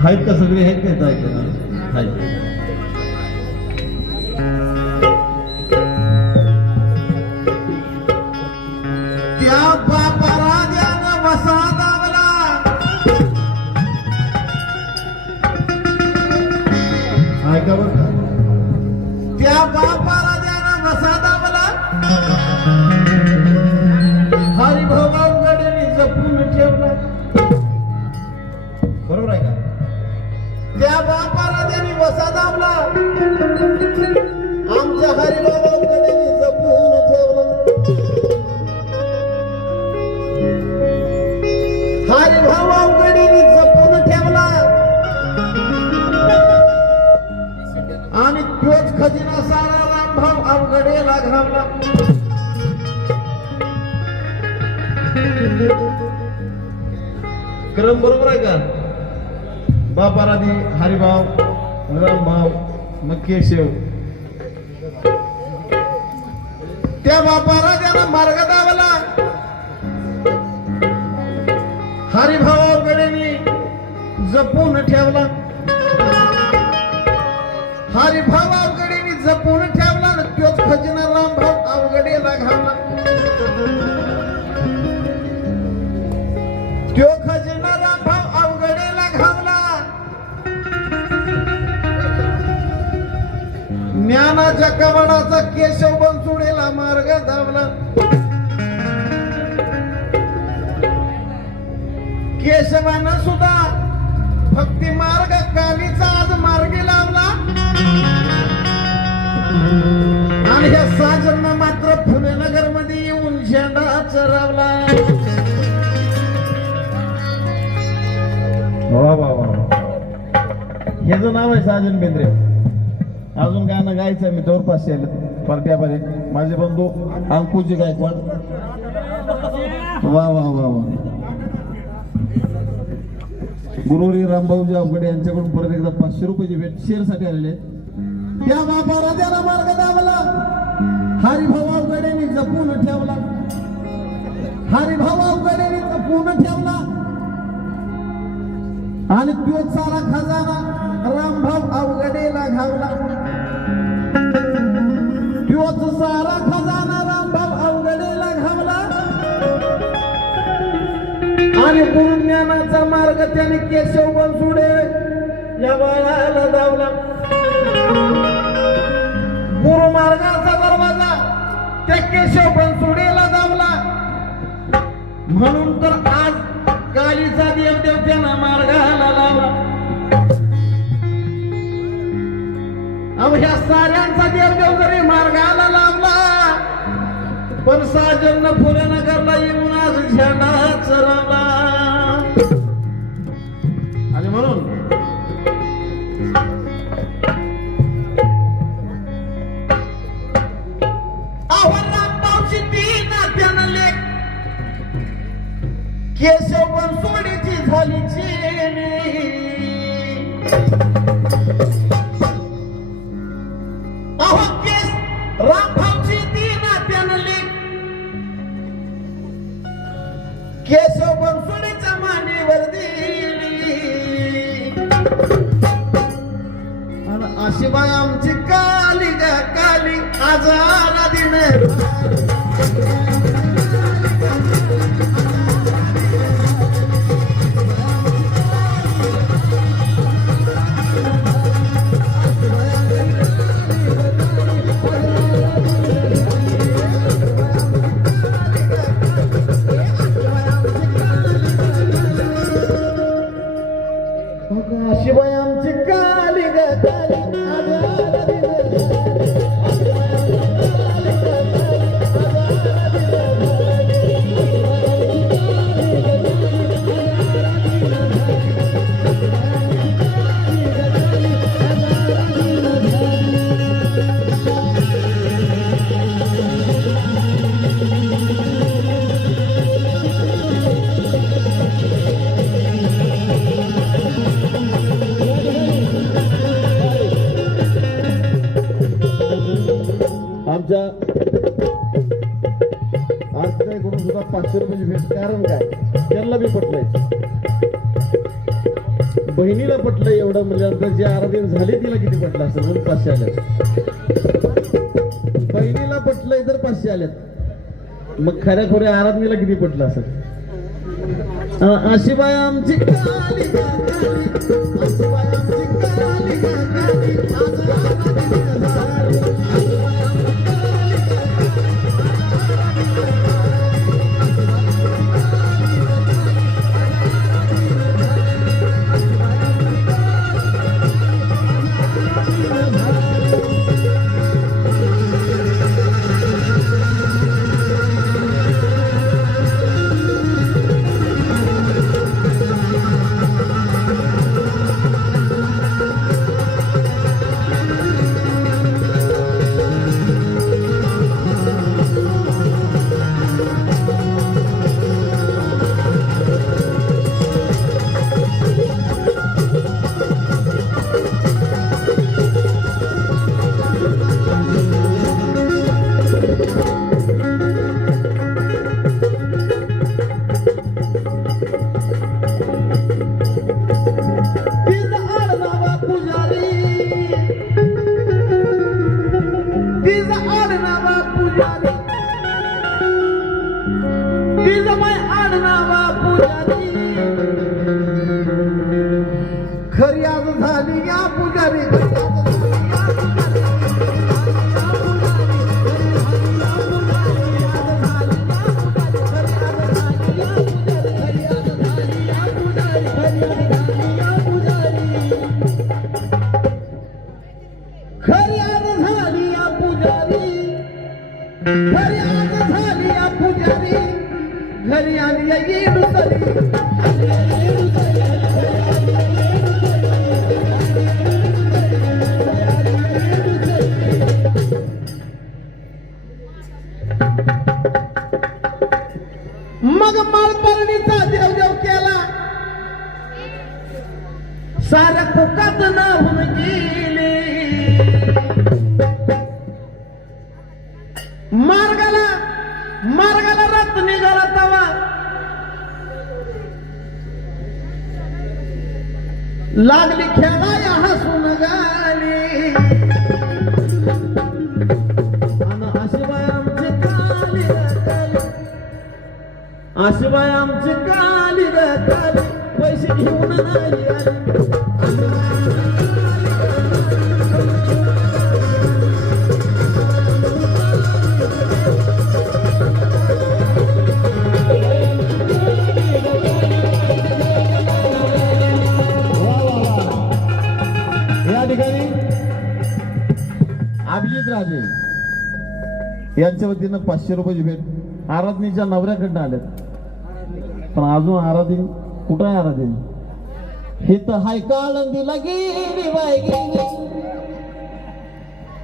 आहेत का सगळे आहेत का आहेत त्या बापा राजानं वसा दावला ऐका बरं का त्या बापा राजानं वसा दावला हरिभाऊकडे जपून ठेवला बरोबर आहे का त्या बापा राजाने वसा दावला आमच्या हरिभाऊकडे जपून ठेवला हरिभाऊकडे जपून ठेवला आणि तोच खजिना सारा रामभाऊ अवघडेला घावला क्रम बरोबर आहे का बापाराधी हरिभाव रामभाव मग केशव त्या बापा राजानं मार्ग दावला हरिभावाकडे जपून ठेवला हरिभावाकडे जपून ठेवला तोच खजिना रामभाऊ अवघडेला घावला तो खजिना रामभाऊ अवघडेला घावला ज्ञानाच्या कवाडाचा केशव बनसुडेला मार्ग धावला केशवानं सुद्धा भक्ती मार्ग कालीचा आज मार्गी लावला आणि ह्या साजन मात्र पुणे नगर मध्ये येऊन झेंडा चरवला वा वा वा ह्याचं नाव आहे साजन बेंद्रे अजून गाणं गायचं आहे मी तोर पाचशे आले पार्ट्यामध्ये माझे बंधू अंकुजी गायकवाड वा वा वा वा गुरुरी रामभाऊजी अवघडे यांच्याकडून परत एकदा 500 रुपयाची भेट शेअर साठी आलेले त्या बाबा राजाला मार्ग दावला हरिभाऊ अवघडेने जपून ठेवला हरिभाऊ अवघडेने जपून ठेवला आणि तो सारा खजाना रामभाऊ अवघडेला घावला तोच सारा खजाना रामभाऊ अवघडेला घावला आणि गुरुज्ञानाचा मार्ग त्याने केशव बनसुडे या बाळाला धावला गुरुमार्गाचा दरवाजा त्या केशव बनसुडेला धावला म्हणून तर आज कालीचा देव त्यांना मार्गाला लावला अब ह्या साऱ्यांचा देव जरी मार्गाला लावला पण साजन फुले नगरला येऊन आज झेंडा चरवला आणि म्हणून केशव बनसोडीची झाली चेली अहो केस रामभाऊची तीन त्यांनली केशव बनसोडीच्या मांडीवर दिली आणि अशी बाय आमची काली ग काली आजारा दिन शिवाय आमची काली ग काली आजारा दिन आजच्याकडून सुद्धा 500 रुपयाची भेट. कारण काय, त्यांना बी पटलंय, बहिणीला पटलं एवढं म्हणजे जे आराधन झाले तिला किती पटलं असेल म्हणून 500 आल्यात. बहिणीला पटलंय तर 500 आल्यात, मग खऱ्या खोऱ्या आराधनीला किती पटलं असेल. अशी बाय आमची काली गा काली, अशी बाय आमची काली गा काली, आज आराधनी झाली. खरी आज झाली या पुजारी, खरी आज झाली या पुजारी, खरी आज झाली या पुजारी, घरी आली येईल सरी. मग मालपर्णीचा देव देव केला, साऱ्या कोकात नाहून गेले. मार्गाला मार्गाला रथ निघाला तवा, लागली खेळाया हसून गाली. आशिबाई आमची काली काली, आशिबाई आमची काली काली, पैसे घेऊन नाही आली. या ठिकाणी अभिजित राजे यांच्या वतीनं 500 रुपयाची भेट आराधनीच्या नवऱ्याकडनं आल्यात. पण अजून आराधीन कुठं आहे? आराधीन हित हाय काळंदीला गेली बाय गेली,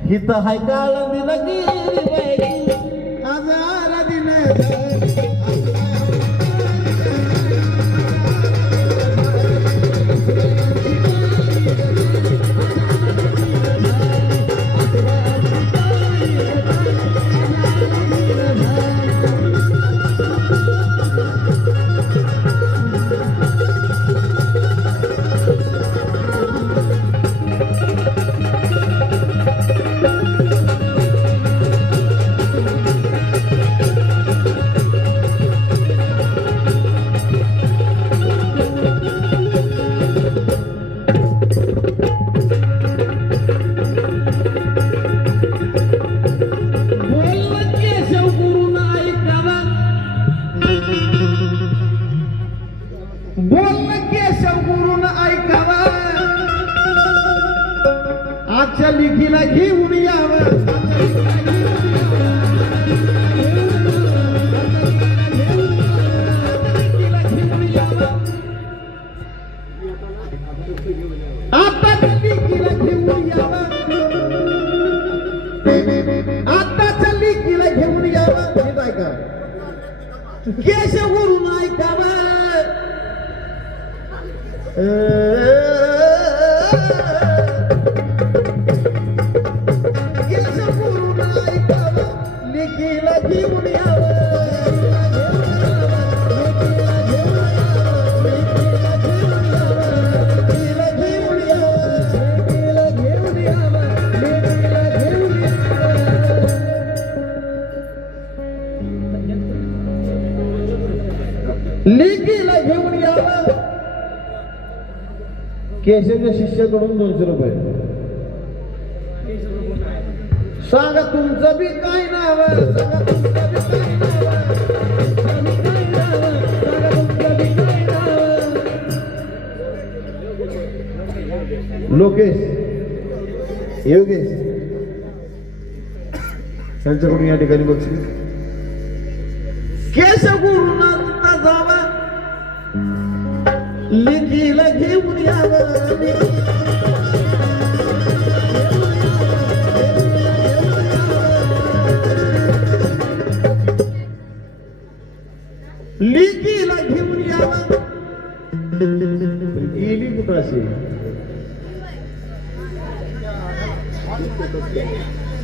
हित हाय काळंदीला गेली बाय गेली, आज आराधीन आजच्या लिखीला घेऊन यावं, आताच्या लिखीला घेऊन यावं, आताच्या लिखीला घेऊन यावं. हे ऐका, केशवरून ऐकावं, लेकीला घेऊन यावं लेकीला घेऊन यावं. केशवच्या शिष्याकडून 200 रुपये. सांगा तुमचं बी काय नाव, सांगा तुमचं बी काय नाव. लोकेश योगेश त्यांच्याकडून या ठिकाणी बक्षीस. केशव गुरुनाथ जावा लेकीला घेऊन यावं लेकीला घेऊन यावं. गेली कुठं असेल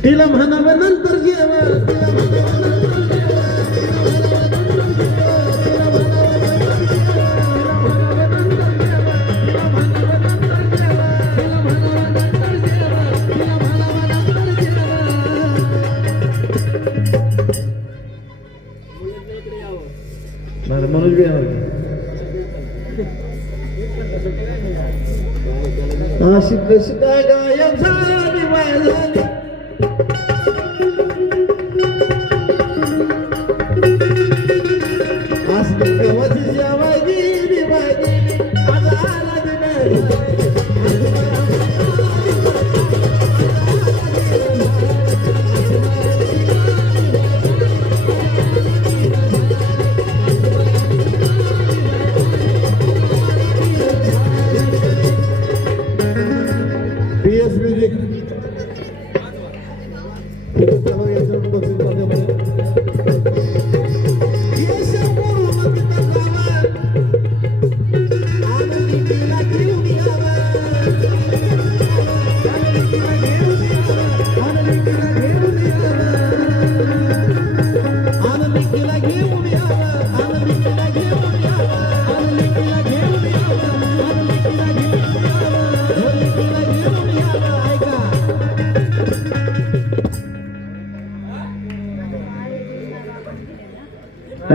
तिला म्हणावं नंतर जेवण. मनोज बी येणार अशी कशी काय गायब झाली माय झाली. असली गवती जेव्हा गेली बाय गेली आज आला PS म्युझिक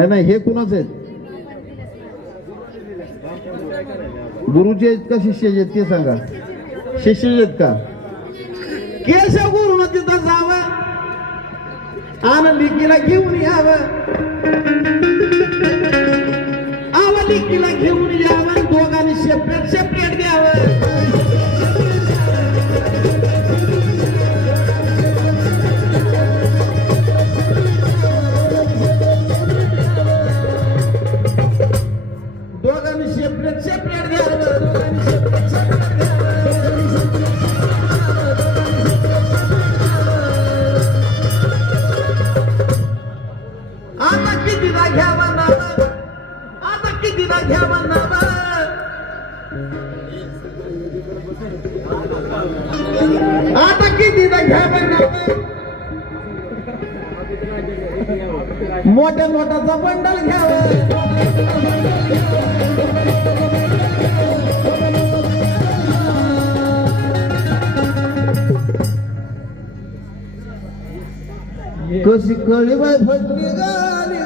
नाही. हे कुणाच आहेत, गुरुचे आहेत का शिष्याचे आहेत ते सांगा. शिष्य आहेत का? केशव गुरुनं तिथं जावं आणि लिकीला घेऊन यावं. लिकीला घेऊन यावं दोघांनी सेपरेट द्यावं. सेपरेट आता कितीला घ्यावा नाव, आता कितीला घ्यावा नाव. आता कितीला घ्यावा नाव. मोठ्या मोठाचा बंडल घ्यावं. कशी कळी बाय फटली गाली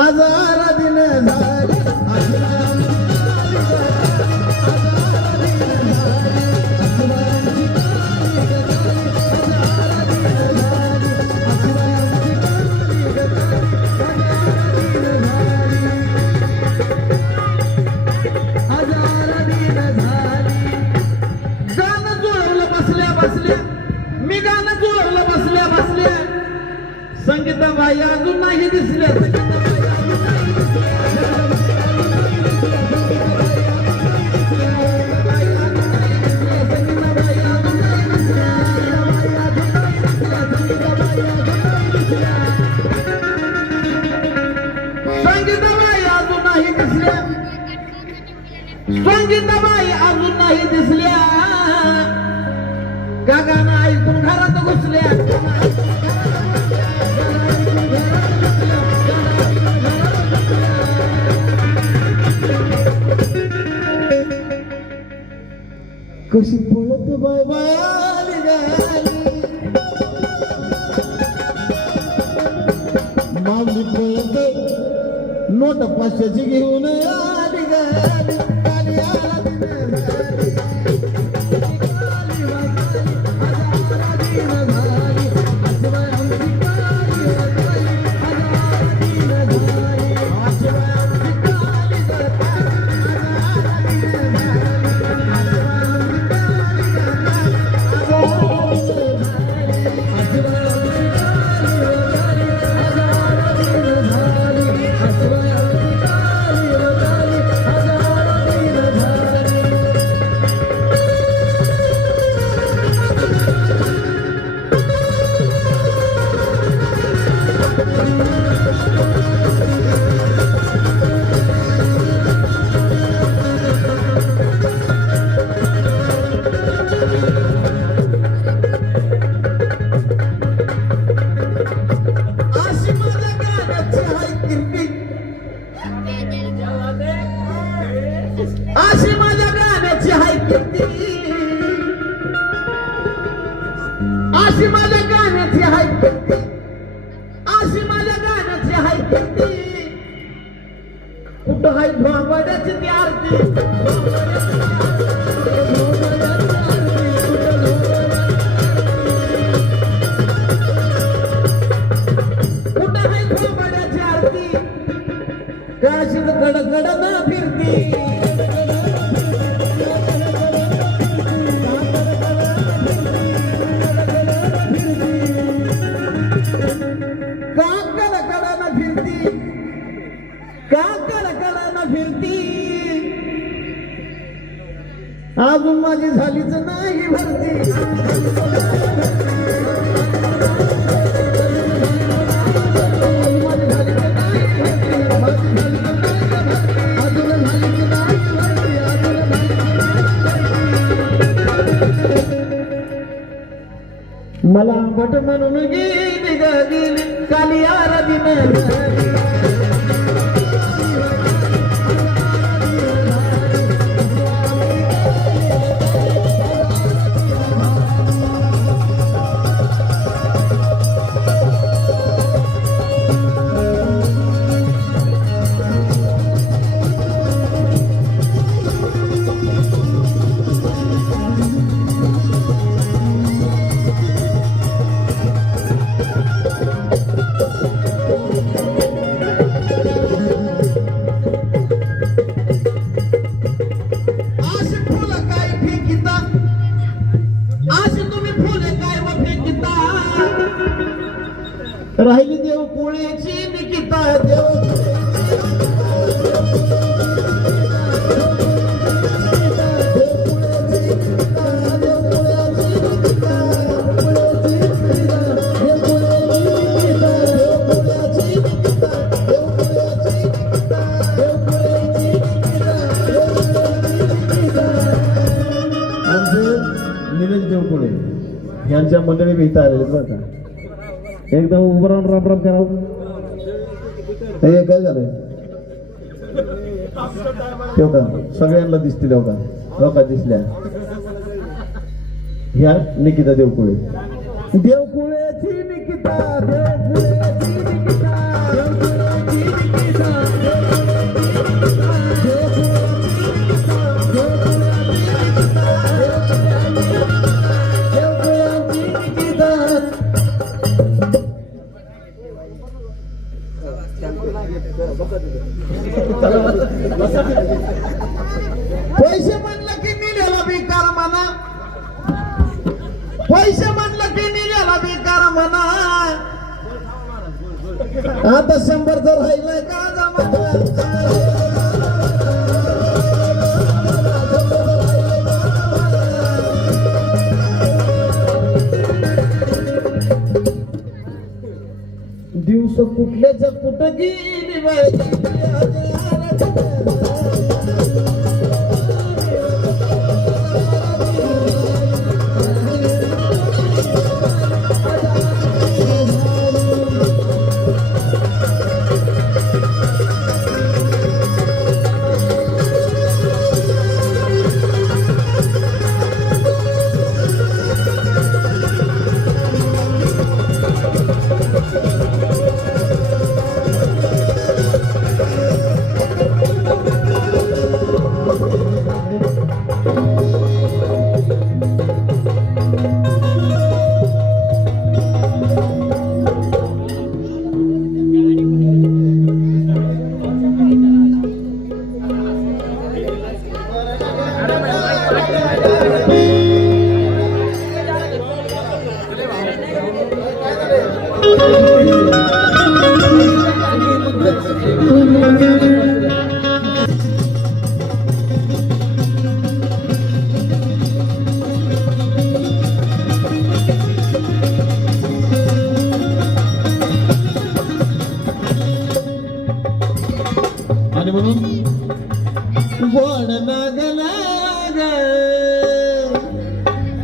आजारा दिन झाली संगीताबाई अजून नाही दिसल्या. संगीताबाई अजून नाही दिसल्या का गाणं ऐकून घरात घुसल्या कशी पळत बाय बाय गाली माऊली पळते नोट 500ची घेऊन आली गाली गाली आली गाली अशी माझ्या गाण्याची हाय कीर्ती अशी माझ्या गाण्याची हाय कीर्ती अशी माझ्या गाण्याची हाय कीर्ती कुठं हाय भोंगड्याची ती आरती कुठं हाय भोंगड्याची आरती काशीत गडगड ना फिरती अजून माझी झालीच नाही भरती मला आंबट म्हणून गेली गेली काली आराधी राहिली देव पुण्याची निकिता निलेश देवपुळे यांच्या मंडळी मी इथं आलेले बरं का एकदा उभं राहून राम राम करावं हे काय झालंय ठेव का सगळ्यांना दिसतील हो का लोका दिसल्या ह्या निकिता देवपुळे देवपुळेची निकिता देवपुळेची निकिता पैसे म्हणलं की निलेला बेकार म्हणा पैसे म्हणलं की निलेला बेकार म्हणा आता 100 जर राहिलाय का दिवस कुठल्याच कुठं गेली बाई ग